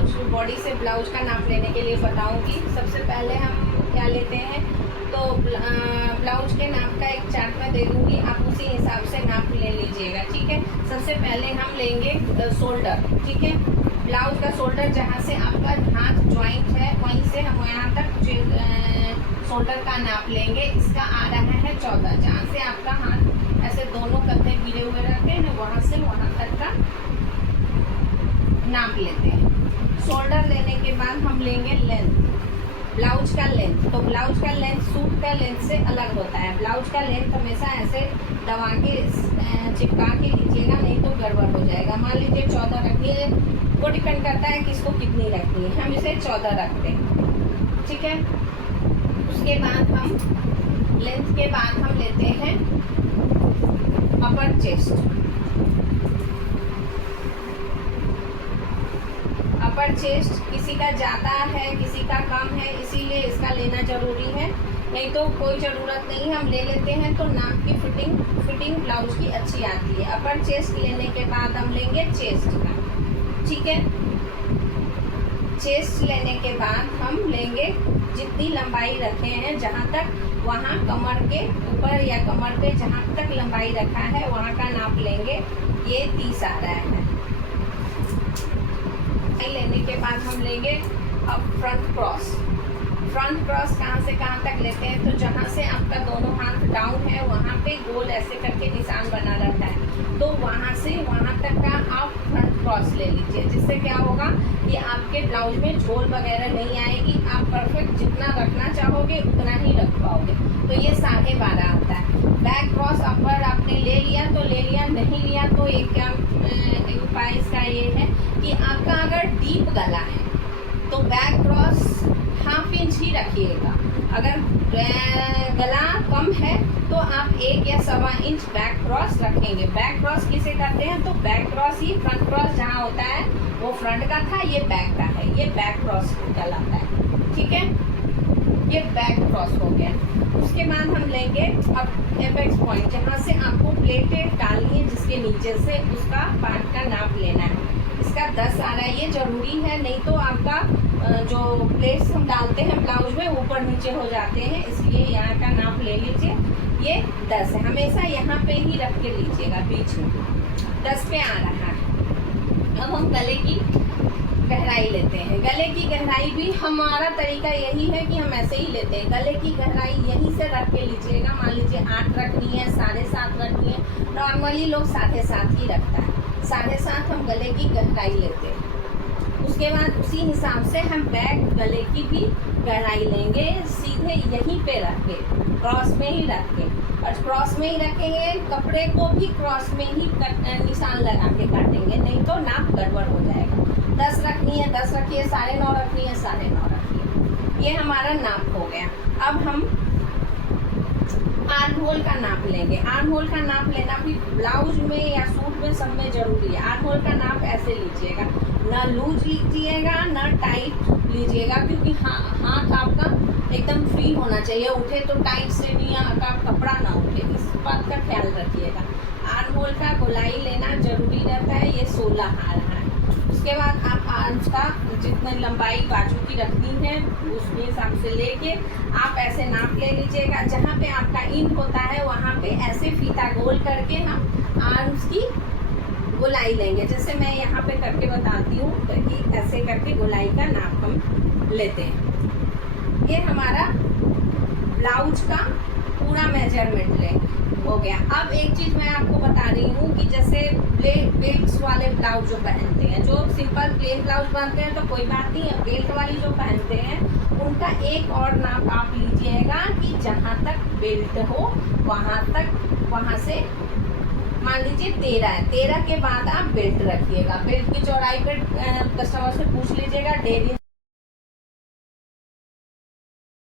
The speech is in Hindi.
ब्लाउज बॉडी से ब्लाउज का नाप लेने के लिए बताऊंगी। सबसे पहले हम क्या लेते हैं, तो ब्लाउज के नाप का एक चार्ट में दे दूंगी, आप उसी हिसाब से नाप ले लीजिएगा, ठीक है। सबसे पहले हम लेंगे शोल्डर, ठीक है। ब्लाउज का शोल्डर जहाँ से आपका हाथ ज्वाइंट है वहीं से हम यहाँ तक शोल्डर का नाप लेंगे। इसका आ रहा है 14, जहाँ से आपका हाथ ऐसे दोनों कंधे गिरे हुए रहते हैं वहाँ से वहाँ तक का नाप लेते हैं। शोल्डर लेने के बाद हम लेंगे लेंथ, ब्लाउज का लेंथ। तो ब्लाउज का लेंथ सूट का लेंथ से अलग होता है। ब्लाउज का लेंथ हमेशा ऐसे दबा के चिपका के लीजिएगा, नहीं तो गड़बड़ हो जाएगा। मान लीजिए 14 रखिए, वो डिपेंड करता है कि इसको कितनी रखनी है, हम इसे 14 रखते हैं, ठीक है। उसके बाद हम लेंथ के बाद हम लेते हैं अपर चेस्ट। अपर चेस्ट किसी का ज़्यादा है किसी का कम है, इसीलिए इसका लेना ज़रूरी है, नहीं तो कोई ज़रूरत नहीं, हम ले लेते हैं तो नाप की फिटिंग ब्लाउज की अच्छी आती है। अपर चेस्ट लेने के बाद हम लेंगे चेस्ट का, ठीक है। चेस्ट लेने के बाद हम लेंगे जितनी लंबाई रखे हैं, जहाँ तक वहाँ कमर के ऊपर या कमर पे जहाँ तक लंबाई रखा है वहाँ का नाप लेंगे। ये 30 आ रहा है। लेने के बाद हम लेंगे अब फ्रंट क्रॉस। फ्रंट क्रॉस कहाँ से कहाँ तक लेते हैं, तो जहाँ से आपका दोनों हाथ डाउन है वहाँ पे गोल ऐसे करके निशान बना रहता है, तो वहाँ से वहाँ तक का आप फ्रंट क्रॉस ले लीजिए, जिससे क्या होगा कि आपके ब्लाउज में झोल वगैरह नहीं आएगी। आप परफेक्ट जितना रखना चाहोगे उतना ही रख पाओगे। तो ये 12.5 आता है। बैक क्रॉस अपर आपने ले लिया तो ले लिया, नहीं लिया तो एक क्या उपाय इसका ये है कि आपका अगर डीप गला है तो बैक क्रॉस 1/2 इंच ही रखिएगा। अगर गला कम है तो आप 1 या 1.25 इंच बैक क्रॉस रखेंगे। बैक क्रॉस किसे कहते हैं, तो बैक क्रॉस ही फ्रंट क्रॉस जहाँ होता है वो फ्रंट का था, ये बैक का है, ये बैक क्रॉस कहलाता है, ठीक है। ये बैक क्रॉस हो गया। उसके बाद हम लेंगे अब एपेक्स पॉइंट, जहाँ से आपको प्लेटें डालनी है जिसके नीचे से, उसका पार्ट का नाप लेना है। इसका 10 आ रहा है, ये ज़रूरी है, नहीं तो आपका जो प्लेट्स हम डालते हैं ब्लाउज में ऊपर नीचे हो जाते हैं, इसलिए यहाँ का नाप ले लीजिए। ये 10 है, हमेशा यहाँ पे ही रख के लीजिएगा, बीच में 10 पे आ रहा है। अब हम गले की गहराई लेते हैं। गले की गहराई भी हमारा तरीका यही है कि हम ऐसे ही लेते हैं। गले की गहराई यहीं से रख के लीजिएगा। मान लीजिए 8 रखनी है, 7.5 रखनी है, नॉर्मली लोग 7.5 ही रखता है। 7.5 हम गले की गहराई लेते हैं। उसके बाद उसी हिसाब से हम बैक गले की भी गहराई लेंगे, सीधे यहीं पे रख के, क्रॉस में ही रख के, और क्रॉस में ही रखेंगे। कपड़े को भी क्रॉस में ही निशान लगा के काटेंगे, नहीं तो नाप गड़बड़ हो जाएगा। 10 रखनी है 10 रखिए, 9.5 रखनी है 9.5 रखिए। ये हमारा नाप हो गया। अब हम आर्म होल का नाप लेंगे। आर्म होल का नाप लेना भी ब्लाउज में या सूट में सब में जरूरी है। आर्म होल का नाप ऐसे लीजिएगा, ना लूज लीजिएगा ना टाइट लीजिएगा, क्योंकि हाथ आपका एकदम फ्री होना चाहिए, उठे तो टाइट से नहीं आपका कपड़ा ना उठे, इस बात का ख्याल रखिएगा। आर्म होल का गोलाई लेना जरूरी रहता है। ये 16 आ रहा है। उसके बाद आप आर्म्स का जितनी लंबाई बाजू की रखनी है उसके हिसाब से लेके आप ऐसे नाप ले लीजिएगा। जहाँ पे आपका इन होता है वहाँ पे ऐसे फीता गोल करके हम आर्म्स की गोलाई लेंगे। जैसे मैं यहाँ पे करके बताती हूँ, तो कि ऐसे करके गोलाई का नाप हम लेते हैं। ये हमारा ब्लाउज का पूरा मेजरमेंट लेंगे, हो गया। अब एक चीज़ मैं आपको बता रही हूँ कि जैसे बेल्ट्स वाले ब्लाउज जो पहनते हैं, जो सिंपल प्लेन ब्लाउज पहनते हैं तो कोई बात नहीं है, बेल्ट वाली जो पहनते हैं उनका एक और नाप आप लीजिएगा कि जहाँ तक बेल्ट हो वहाँ तक, वहाँ से मान लीजिए 13 है, 13 के बाद आप बेल्ट रखिएगा। बेल्ट की चौड़ाई पर कस्टमर से पूछ लीजिएगा, 1.5 इंच